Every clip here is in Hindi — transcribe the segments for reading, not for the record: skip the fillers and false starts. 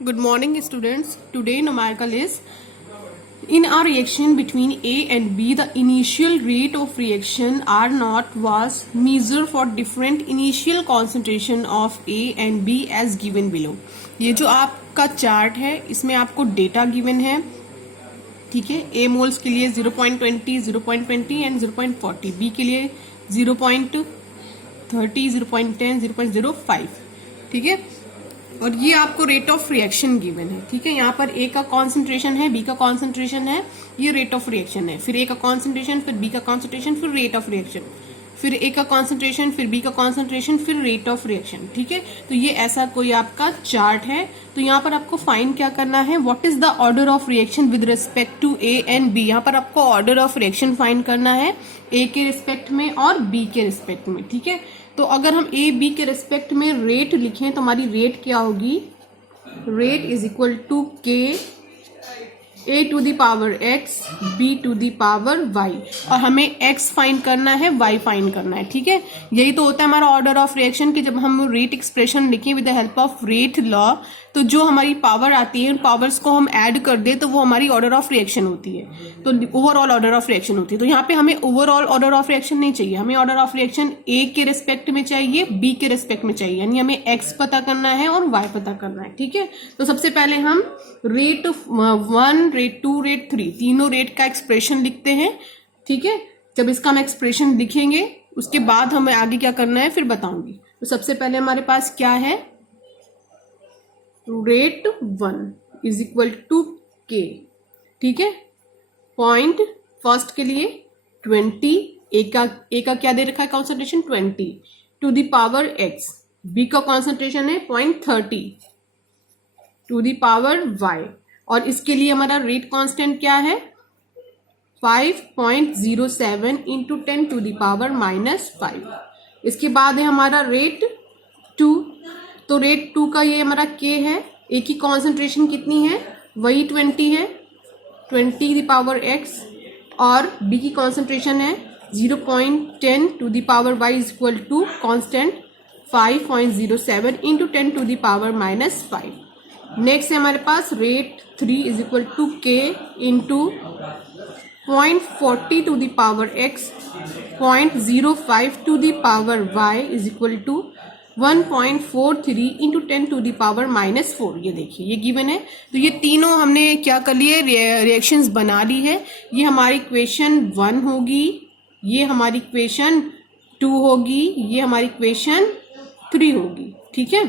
Good morning, students. Today numerical is in a reaction between A and B, the initial rate of reaction R naught was measured for different initial concentration of A and B as given below. ये जो आपका चार्ट है इसमें आपको डेटा गिवन है, ठीक है. A मोल्स के लिए 0.20, 0.20 एंड 0.40, B के लिए 0.30, 0.10, 0.05, ठीक है. और ये आपको रेट ऑफ रिएक्शन गिवन है, ठीक है. यहाँ पर ए का कॉन्सेंट्रेशन है, बी का कॉन्सेंट्रेशन है, ये रेट ऑफ रिएक्शन है. फिर ए का कॉन्सेंट्रेशन, फिर बी का कॉन्सेंट्रेशन, फिर रेट ऑफ रिएक्शन, फिर ए का कॉन्सेंट्रेशन, फिर बी का कॉन्सेंट्रेशन, फिर रेट ऑफ रिएक्शन, ठीक है. तो ये ऐसा कोई आपका चार्ट है. तो यहाँ पर आपको फाइंड क्या करना है, what is the order of reaction with respect to A and B. यहाँ पर आपको ऑर्डर ऑफ रिएक्शन फाइंड करना है ए के रिस्पेक्ट में और बी के रिस्पेक्ट में, ठीक है. तो अगर हम ए बी के रिस्पेक्ट में रेट लिखें तो हमारी रेट क्या होगी, rate is equal to K A to the power x B to the power Y. और हमें एक्स फाइंड करना है, वाई फाइंड करना है, ठीक है. यही तो होता है हमारा ऑर्डर ऑफ रिएक्शन कि जब हम रेट एक्सप्रेशन लिखें with the help of rate law, तो जो हमारी पावर आती है उन पावर्स को हम ऐड कर दे तो वो हमारी ऑर्डर ऑफ रिएक्शन होती है, तो ओवरऑल ऑर्डर ऑफ रिएक्शन होती है. तो यहाँ पे हमें ओवरऑल ऑर्डर ऑफ रिएक्शन नहीं चाहिए, हमें ऑर्डर ऑफ रिएक्शन ए के रिस्पेक्ट में चाहिए, बी के रिस्पेक्ट में चाहिए. यानी हमें एक्स पता करना है और वाई पता करना है, ठीक है. तो सबसे पहले हम रेट 1, रेट 2, रेट 3 तीनों रेट का एक्सप्रेशन लिखते हैं, ठीक है. जब इसका हम एक्सप्रेशन लिखेंगे उसके बाद हमें आगे क्या करना है फिर बताऊंगी. तो सबसे पहले हमारे पास क्या है, रेट 1 इज इक्वल टू के, ठीक है. पॉइंट फर्स्ट के लिए 20, ए का क्या दे रखा है concentration 20 to the power x, B का कॉन्सेंट्रेशन है 0.30 टू द पावर वाई, और इसके लिए हमारा रेट कांस्टेंट क्या है 5.07 इंटू 10 टू द पावर -5. इसके बाद है हमारा रेट 2. तो रेट 2 का ये हमारा के है, ए की कॉन्सेंट्रेशन कितनी है वही 20 है, 20 द पावर एक्स, और बी की कॉन्सेंट्रेशन है 0.10 to the power y is equal to constant 5.07 into 10 to the power -5. Next है हमारे पास rate 3 is equal to k into 0.40 to the power x, 0.05 to the power y is equal to 1.43 into 10 to the power -4. ये देखिए ये गिवन है. तो ये तीनों हमने क्या कर लिए, रिएक्शंस बना ली है. ये हमारी इक्वेशन 1 होगी, ये हमारी इक्वेशन 2 होगी, ये हमारी इक्वेशन 3 होगी, ठीक है.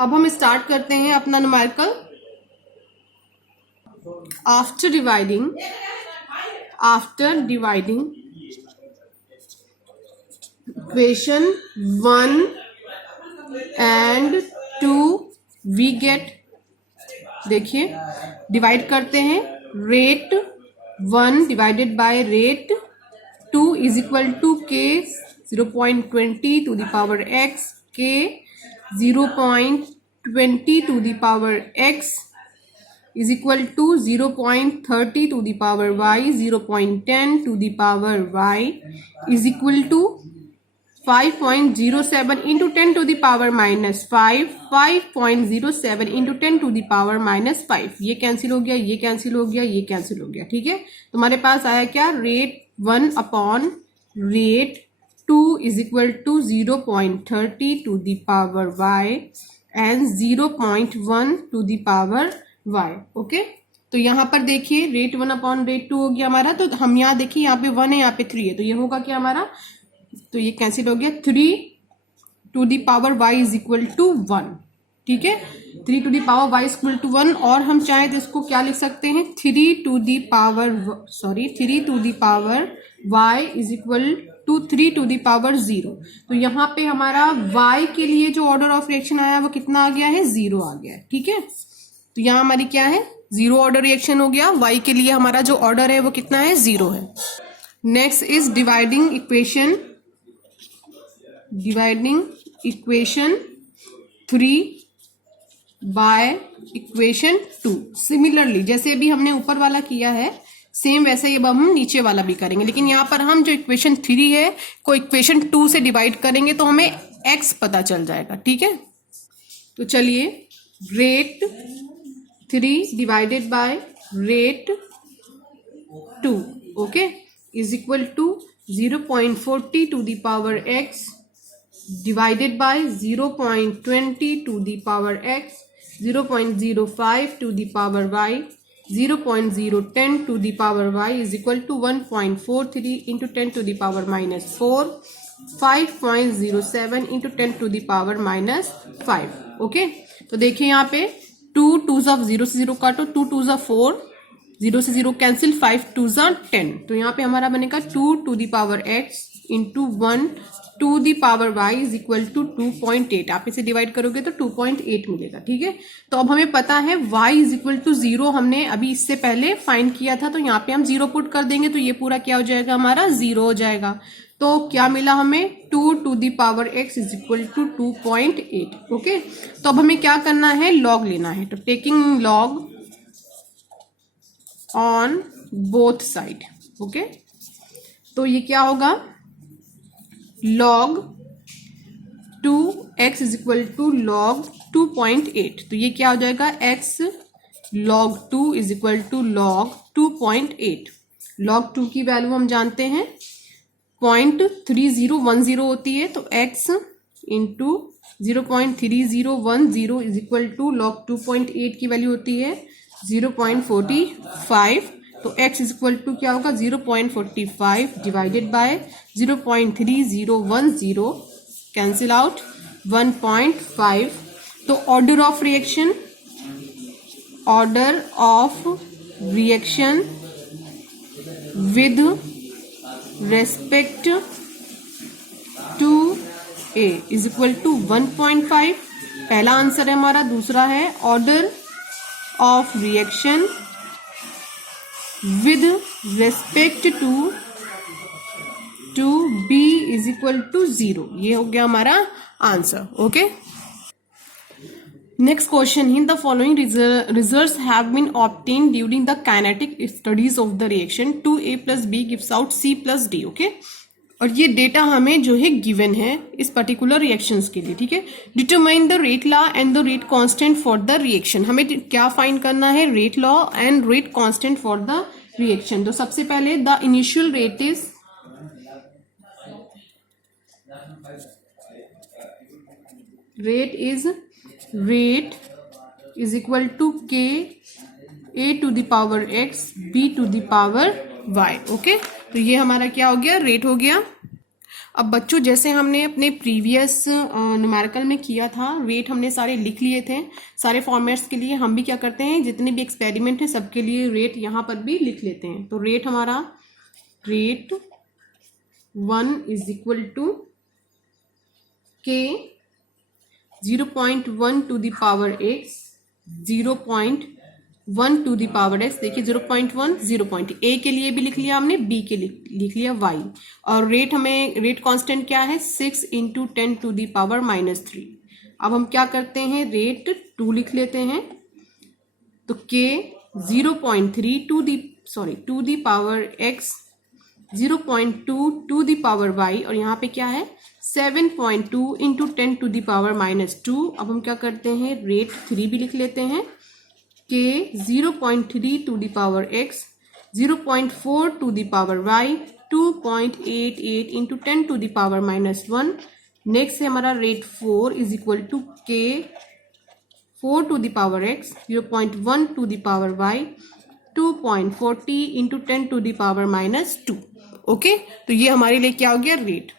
अब हम स्टार्ट करते हैं अपना numerical. After dividing equation 1 and 2 we get, देखिए डिवाइड करते हैं, rate 1 divided by rate 2 is equal to k 0.20 to the power x, k 0.20 to the power x is equal to 0.30 to the power y, 0.10 to the power y is equal to 5.07 into 10 to the power -5, 5.07 into 10 to the power -5. ये कैंसिल हो गया, ये कैंसिल हो गया, ये कैंसिल हो गया, ठीक है. तो हमारे पास आया क्या, rate 1 upon rate 2 is equal to 0.30 to the power y and 0.1 to the power y. Okay. तो यहाँ पर देखिए रेट 1 अपॉन रेट 2 हो गया हमारा. तो हम यहाँ देखिए यहाँ पे 1 है, यहाँ पे 3 है, तो ये होगा क्या हमारा, तो ये कैंसिल हो गया. 3 to the power y is equal to 1, ठीक है. 3 to the power y is equal to 1, और हम चाहें तो इसको क्या लिख सकते हैं 3 to the power y is equal to 3 to the power 0. तो यहाँ पे हमारा y के लिए जो ऑर्डर ऑफ रिएक्शन आया वो कितना आ गया है, 0 आ गया है, ठीक है. तो यहाँ हमारी क्या है, 0 ऑर्डर रिएक्शन हो गया. y के लिए हमारा जो ऑर्डर है वो कितना है, 0 है. Next is dividing equation 3 by equation 2. Similarly जैसे अभी हमने ऊपर वाला किया है सेम वैसे ही अब हम नीचे वाला भी करेंगे, लेकिन यहाँ पर हम जो इक्वेशन 3 है को इक्वेशन 2 से डिवाइड करेंगे तो हमें x पता चल जाएगा, ठीक है. तो चलिए rate 3 divided by rate 2, okay, is equal to 0.40 to the power x divided by 0.20 to the power x, 0.05 to the power y, 0.010 to the power y is equal to 1.43 into 10 to the power minus 4, 5.07 into 10 to the power minus 5. Okay, तो देखिए यहाँ पे 2 2s ऑफ 0 से 0 काटो, 2 2s ऑफ 4, 0 से 0 कैंसिल, 5 2s ऑफ 10, तो यहाँ पे हमारा बनेगा 2 to the power x into 1 to the power y is equal to 2.8. आप इसे डिवाइड करोगे तो 2.8 मिलेगा. ठीक है, तो अब हमें पता है y इज इक्वल टू 0 हमने अभी इससे पहले फाइंड किया था, तो यहाँ पे हम 0 पुट कर देंगे तो ये पूरा क्या हो जाएगा, हमारा 0 हो जाएगा. तो क्या मिला हमें, 2 to the power x is equal to 2.8. Okay, तो अब हमें क्या करना है, लॉग लेना है. तो taking log on both side. Okay, तो ये क्या होगा, log 2x is equal to log 2.8. तो ये क्या हो जाएगा, x log 2 is equal to log 2.8. log 2 की वैल्यू हम जानते हैं 0.3010 होती है, तो x into 0.3010 is equal to log 2.8 की वैल्यू होती है 0.45. तो x इज इक्वल टू क्या होगा, 0.45 डिवाइडेड बाय 0.3010, कैंसिल आउट 1.5. तो order of reaction with respect to a is equal to 1.5. पहला आंसर है हमारा. दूसरा है order of reaction with respect to b is equal to 0. ये हो गया हमारा answer. Okay, next question. In the following results have been obtained during the kinetic studies of the reaction 2a plus b gives out c plus d. Okay, और ये डेटा हमें जो है गिवन है इस पर्टिकुलर रिएक्शंस के लिए. ठीक है, determine the rate law and the rate constant for the reaction. हमें क्या फाइंड करना है, rate law and rate constant for the reaction. तो सबसे पहले the initial rate is equal to k a to the power x b to the power y. Okay, तो ये हमारा क्या हो गया, रेट हो गया. अब बच्चों जैसे हमने अपने प्रीवियस न्यूमेरिकल में किया था, रेट हमने सारे लिख लिए थे सारे फॉर्मेट्स के लिए. हम भी क्या करते हैं, जितने भी एक्सपेरिमेंट हैं सबके लिए रेट यहाँ पर भी लिख लेते हैं. तो रेट हमारा, rate 1 is equal to k 0.1 to the power x, 0.1 to the power x. देखिए 0.1 0. a के लिए भी लिख लिया हमने, b के लिए लिख लिया y. और रेट हमें, रेट कांस्टेंट क्या है, 6 into 10 to the power minus 3. अब हम क्या करते हैं, रेट 2 लिख लेते हैं. तो k 0.3 to the power x, 0.2 to the power y, और यहाँ पे क्या है 7.2 into 10 to the power minus 2. अब हम क्या करते हैं, रेट 3 भी लिख लेते हैं. k 0.3 to the power x, 0.4 to the power y, 2.88 into 10 to the power minus 1. Next है हमारा rate 4 is equal to k 4 to the power x, 0.1 to the power y, 2.40 into 10 to the power minus 2. Okay, तो ये हमारे लिए क्या हो गया, rate.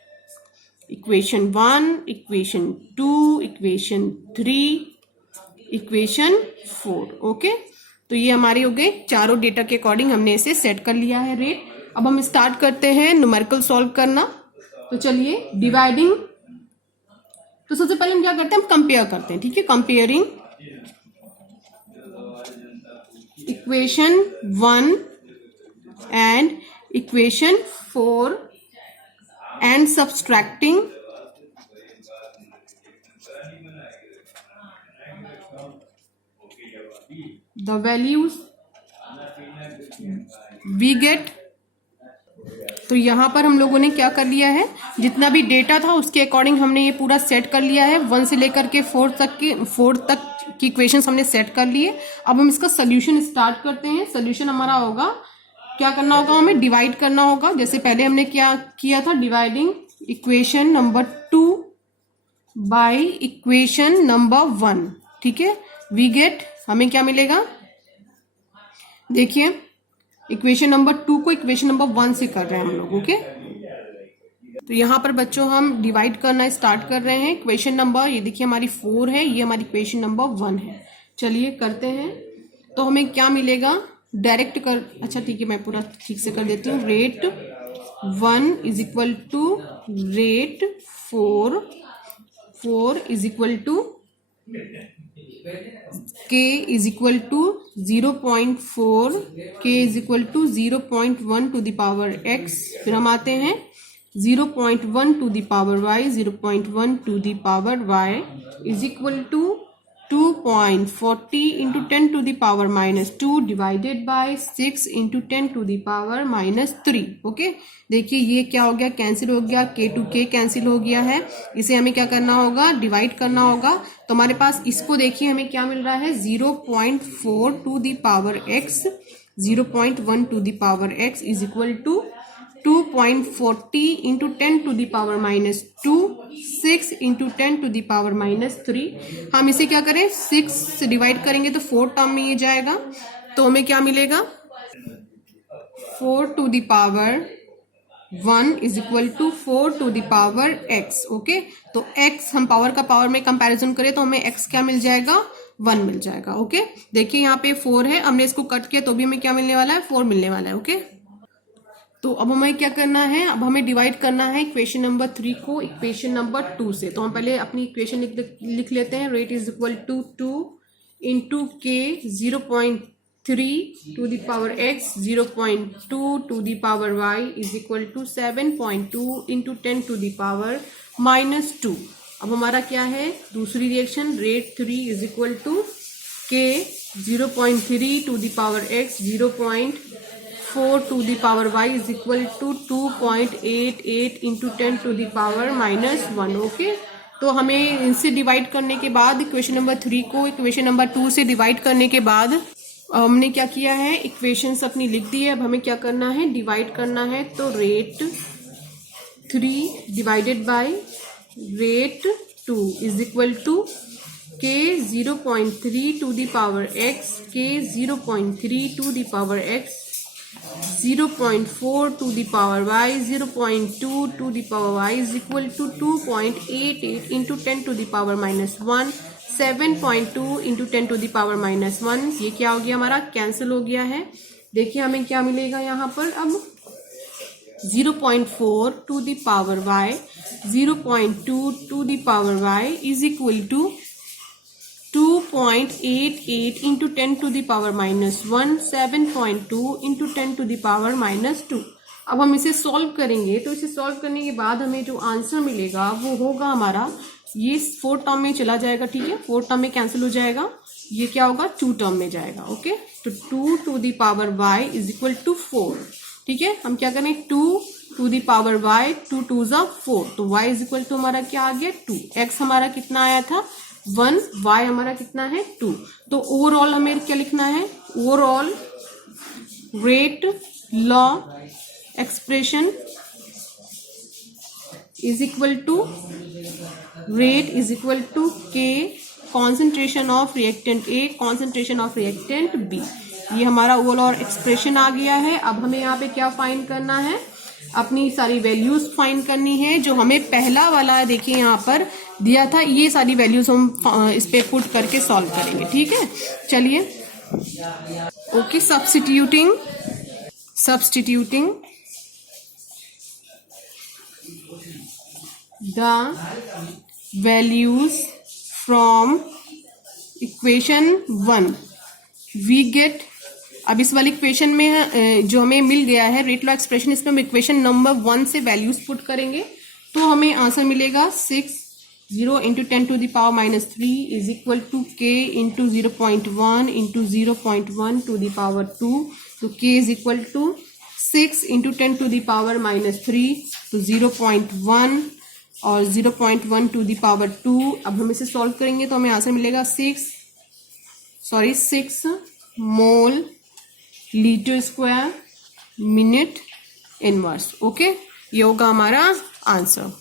Equation 1, equation 2, equation 3, equation 4. Okay, तो ये हमारे हो गए चारों डेटा के अकॉर्डिंग हमने इसे सेट कर लिया है रेट. अब हम स्टार्ट करते हैं न्यूमेरिकल सॉल्व करना. तो चलिए डिवाइडिंग, तो सबसे पहले हम क्या करते हैं, हम कंपेयर करते हैं. ठीक है, comparing equation 1 and equation 4 and subtracting the values we get तो यहाँ पर हम लोगों ने क्या कर लिया है, जितना भी डेटा था उसके अकॉर्डिंग हमने ये पूरा सेट कर लिया है। 1 से लेकर के 4 तक की इक्वेशंस हमने सेट कर लिए। अब हम इसका सोल्यूशन स्टार्ट करते हैं। सोल्यूशन हमारा होगा, क्या करना होगा, हमें डिवाइड करना होगा। जैसे पहले हमने क्या किया था, dividing equation number 2 by equation number 1। ठीक है, वी गेट, हमें क्या मिलेगा, देखिए इक्वेशन नंबर 2 को इक्वेशन नंबर 1 से कर रहे हैं हम लोग। ओके, तो यहाँ पर बच्चों हम डिवाइड करना स्टार्ट कर रहे हैं। इक्वेशन नंबर, ये देखिए हमारी 4 है, ये हमारी इक्वेशन नंबर 1 है। चलिए करते हैं। तो हमें क्या मिलेगा, डायरेक्ट कर, अच्छा ठीक है मैं पूरा ठीक से कर देती हूँ। Rate 1 is equal to rate 4 is equal to k is equal to 0.4, k is equal to 0.1 to the power x। फिर हम आते हैं 0.1 to the power y, 0.1 to the power y is equal to 2.40 into 10 to the power -2 divided by 6 into 10 to the power -3। Okay, देखिए ये क्या हो गया, कैंसिल हो गया, k टू k कैंसिल हो गया है। इसे हमें क्या करना होगा, डिवाइड करना होगा। तो हमारे पास इसको देखिए हमें क्या मिल रहा है, 0.4 to the power x, 0.1 to the power x is equal to 2.40 into 10 to the power -2, 6 into 10 to the power -3। हम इसे क्या करें, 6 से डिवाइड करेंगे तो 4 टर्म में ये जाएगा। तो हमें क्या मिलेगा, 4 to the power 1 is equal to 4 to the power x। Okay, तो x हम पावर का पावर में कंपैरिजन करें तो हमें x क्या मिल जाएगा, 1 मिल जाएगा। ओके, देखिए यहाँ पे 4 है, हमने इसको कट किया तो भी हमें क्या मिलने वाला है, 4 मिलने वाला है। ओके, तो अब हमें क्या करना है, अब हमें डिवाइड करना है इक्वेशन नंबर 3 को इक्वेशन नंबर 2 से। तो हम पहले अपनी इक्वेशन लिख लेते हैं। Rate is equal to 2 into k 0.3 to the power x, 0.2 to the power y is equal to 7.2 into 10 to the power -2। अब हमारा क्या है, दूसरी reaction, rate 3 is equal to k 0.3 to the power x, 0.4 to the power y is equal to 2.88 into 10 to the power -1। Okay, तो हमें इनसे डिवाइड करने के बाद इक्वेशन नंबर 3 को इक्वेशन नंबर 2 से डिवाइड करने के बाद हमने क्या किया है, इक्वेशंस अपनी लिख दी है। अब हमें क्या करना है, डिवाइड करना है। तो rate 3 divided by rate 2 is equal to k 0.3 to the power x, k 0.3 to the power x, 0.4 to the power y, 0.2 to the power y is equal to 2.88 into 10 to the power -1, 7.2 into 10 to the power -1। ये क्या हो गया, हमारा कैंसिल हो गया है। देखिए हमें क्या मिलेगा यहाँ पर, अब 0.4 to the power y, 0.2 to the power y is equal to 2.88 into 10 to the power -1, 7.2 into 10 to the power -2। अब हम इसे सॉल्व करेंगे, तो इसे सॉल्व करने के बाद हमें जो आंसर मिलेगा वो होगा हमारा, ये 4 टर्म में चला जाएगा। ठीक है, 4 टर्म में कैंसिल हो जाएगा, ये क्या होगा, 2 टर्म में जाएगा। ओके, तो 2 to the power y is equal to 4। ठीक है, हम क्या करें, 2 to the power y, 2 2s are 4, तो y इज इक्वल टू हमारा क्या आ गया, 2। x हमारा कितना आया था, 1, y हमारा कितना है, 2। तो ओवरऑल हमें क्या लिखना है, overall rate law expression is equal to rate is equal to k concentration of reactant A, concentration of reactant B। ये हमारा ओवरऑल एक्सप्रेशन आ गया है। अब हमें यहाँ पे क्या फाइंड करना है, अपनी सारी वैल्यूज फाइंड करनी है। जो हमें पहला वाला देखिए यहाँ पर दिया था, ये सारी वैल्यूज हम इस पे पुट करके सॉल्व करेंगे। ठीक है, चलिए। Okay, substituting the values from equation 1 we get. अब इस वाली इक्वेशन में जो हमें मिल गया है रेट लॉ एक्सप्रेशन, इसमें हम इक्वेशन नंबर 1 से वैल्यूज पुट करेंगे तो हमें आंसर मिलेगा 0 into 10 to the power -3 is equal to k into 0.1 into 0.1 to the power 2। तो k is equal to 6 into 10 to the power -3 तो 0.1 और 0.1 टू द पावर 2। अब हम इसे सॉल्व करेंगे तो हमें आंसर मिलेगा 6 mole litre square minute inverse. Okay, ये होगा हमारा आंसर।